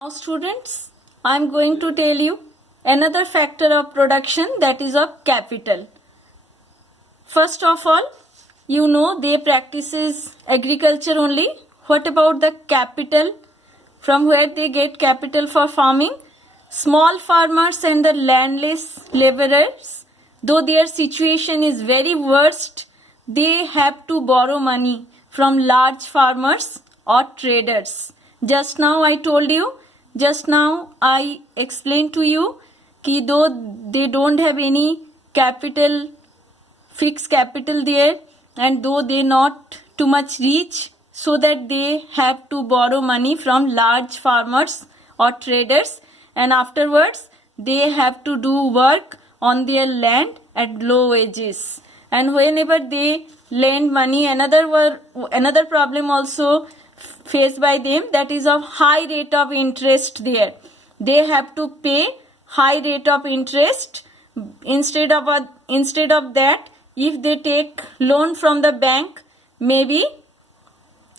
Now students, I am going to tell you another factor of production, that is of capital. First of all, you know they practices agriculture only. What about the capital? From where they get capital for farming? Small farmers and the landless laborers, though their situation is very worst, they have to borrow money from large farmers or traders. Just now I explained to you कि though they don't have any capital, fixed capital there, and though they not too much rich, so that they have to borrow money from large farmers or traders, and afterwards they have to do work on their land at low wages. And whenever they lend money, another problem also faced by them, that is of high rate of interest there. They have to pay high rate of interest. Instead of that, if they take loan from the bank, maybe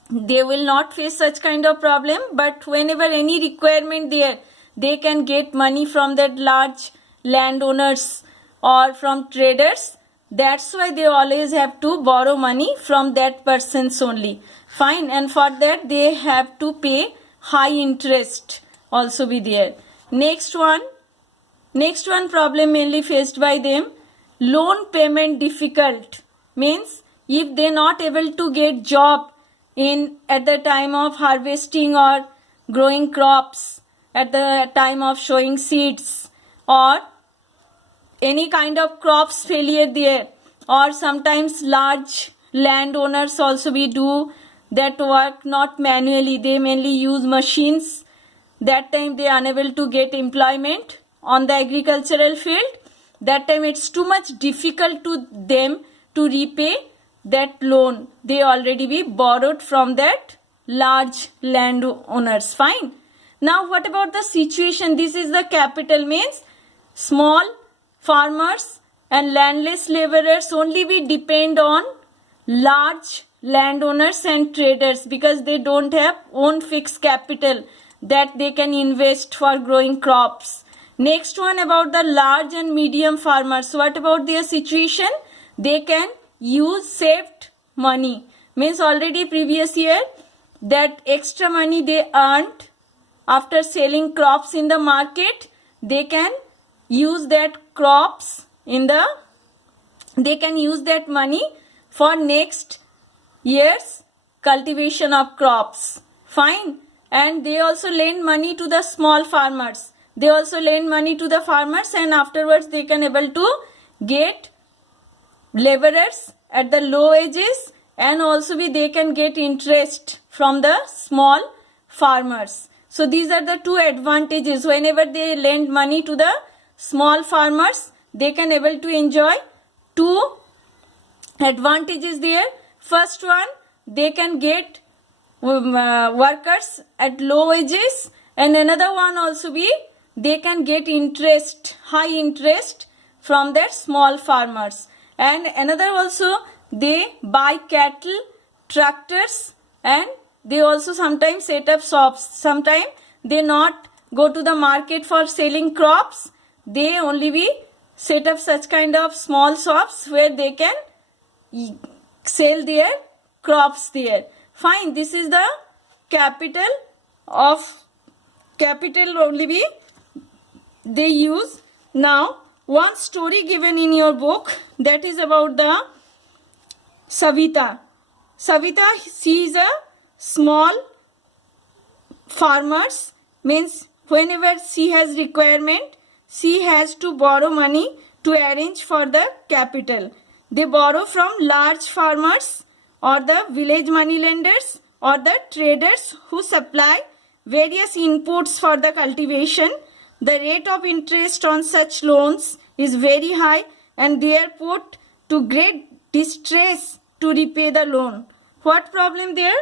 they will not face such kind of problem, but whenever any requirement there, they can get money from that large landowners or from traders. That's why they always have to borrow money from that persons only. Fine, and for that they have to pay high interest also be there. Next one problem mainly faced by them, loan payment difficult. Means if they not able to get job at the time of harvesting or growing crops, at the time of sowing seeds, or any kind of crops failure there, or sometimes large landowners also we do that work not manually, they mainly use machines. That time they are unable to get employment on the agricultural field. That time it's too much difficult to them to repay that loan they already be borrowed from that large landowners. Fine. Now what about the situation? This is the capital, means small farmers and landless laborers only we depend on large landowners and traders, because they don't have own fixed capital that they can invest for growing crops. Next one about the large and medium farmers. What about their situation? They can use saved money. Means already previous year that extra money they earned after selling crops in the market, they can use that money for next year's cultivation of crops. Fine. And they also lend money to the small farmers. They also lend money to the farmers, and afterwards they can able to get laborers at the low wages, and also they can get interest from the small farmers. So these are the two advantages. Whenever they lend money to the small farmers, they can able to enjoy two advantages there. First one, they can get workers at low wages, and another one also they can get high interest from their small farmers. And another also, they buy cattle, tractors, and they also sometimes set up shops. Sometimes they not go to the market for selling crops, they only set up such kind of small shops where they can sell their crops there. Fine, this is the capital only they use. Now one story given in your book, that is about the Savita. Savita, she is a small farmers, means whenever she has requirement, she has to borrow money to arrange for the capital. They borrow from large farmers or the village money lenders or the traders who supply various inputs for the cultivation. The rate of interest on such loans is very high, and they are put to great distress to repay the loan. What problem there?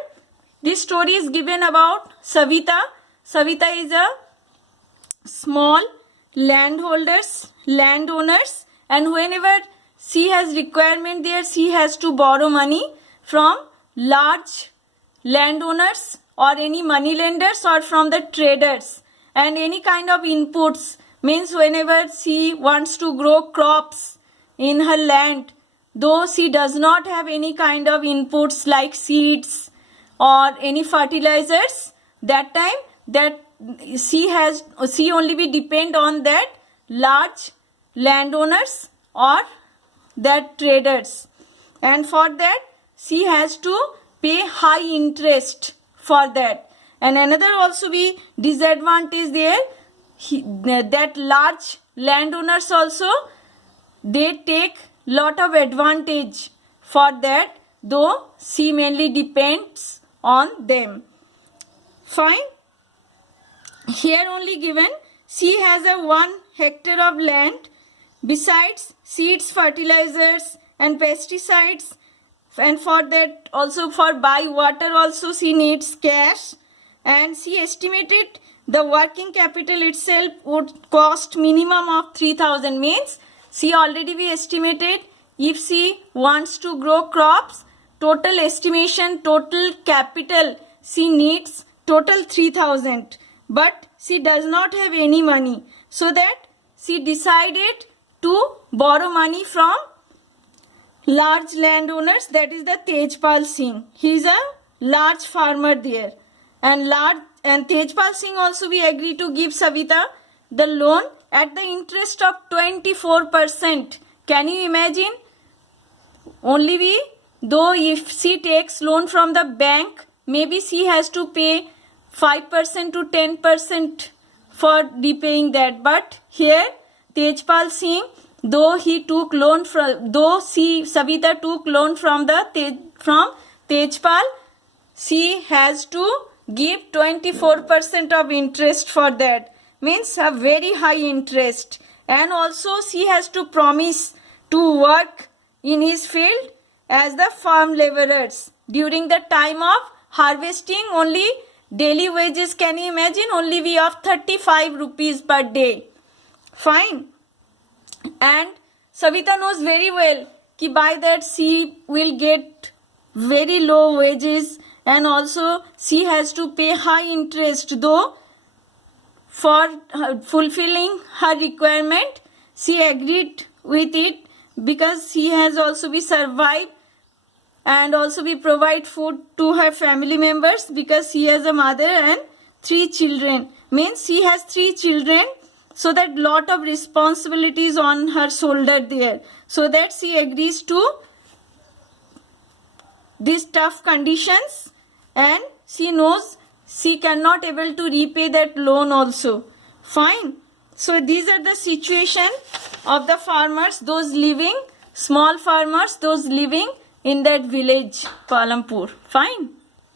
This story is given about Savita. Savita is a small landowners, and whenever she has requirement there, she has to borrow money from large landowners or any money lenders or from the traders. and any kind of inputs, means whenever she wants to grow crops in her land, though she does not have any kind of inputs like seeds or any fertilizers, that time that she only be depend on that large landowners or that traders, and for that she has to pay high interest for that. And another also be disadvantage there, that large landowners also, they take lot of advantage for that, though she mainly depends on them. Fine. Here only given, she has a 1 hectare of land, besides seeds, fertilizers and pesticides, and for that also for buy water also she needs cash, and she estimated the working capital itself would cost minimum of 3,000, means she already be estimated if she wants to grow crops, total estimation, total capital she needs total 3,000, but she does not have any money, so that she decided to borrow money from large landowners, that is the Tejpal Singh. He is a large farmer there, and Tejpal Singh also we agreed to give Savita the loan at the interest of 24%. Can you imagine? Only we, though if she takes loan from the bank, maybe she has to pay 5% to 10% for repaying that, but here Tejpal Singh, though Savita took loan from Tejpal, she has to give 24% of interest for that, means a very high interest, and also she has to promise to work in his field as the farm laborers during the time of harvesting. Only daily wages, can you imagine, only we of 35 rupees per day. Fine. And Savita knows very well कि by that she will get very low wages, and also she has to pay high interest, though for fulfilling her requirement she agreed with it, because she has also be survived and also be provide food to her family members, because she has a mother and 3 children, means she has 3 children, so that lot of responsibilities on her shoulder there, so that she agrees to these tough conditions, and she knows she cannot able to repay that loan also. Fine. So these are the situation of the farmers, those living, small farmers, those living in that village, Palampur. Fine.